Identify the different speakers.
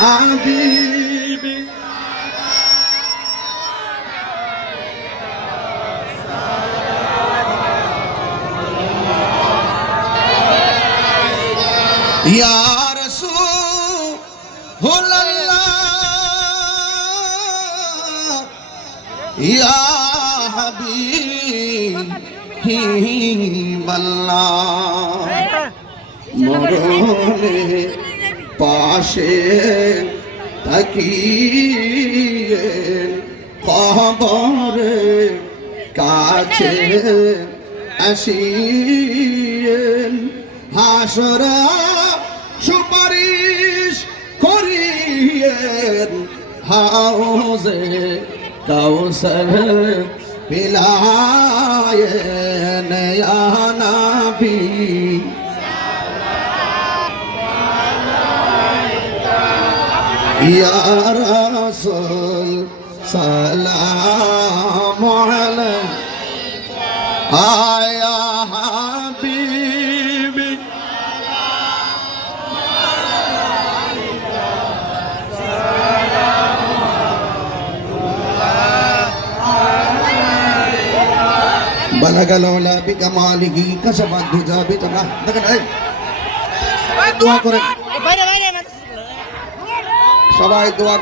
Speaker 1: حبيبي يا رسول الله يا حبيب الله مرونه পাশে তাকিয়ে কবরে কাছে আসিয়েন। হাসরা সুপারিশ করিয়েন। হাউজে কাউসর পিলায়েন ইয়া يا رسول سلام عليك يا حبيبي بلغ العلا بكماله كشف الدجى بتمام দেখেন এই দোয়া করেন
Speaker 2: বাইরে বাইরে
Speaker 1: সবাই দোয়া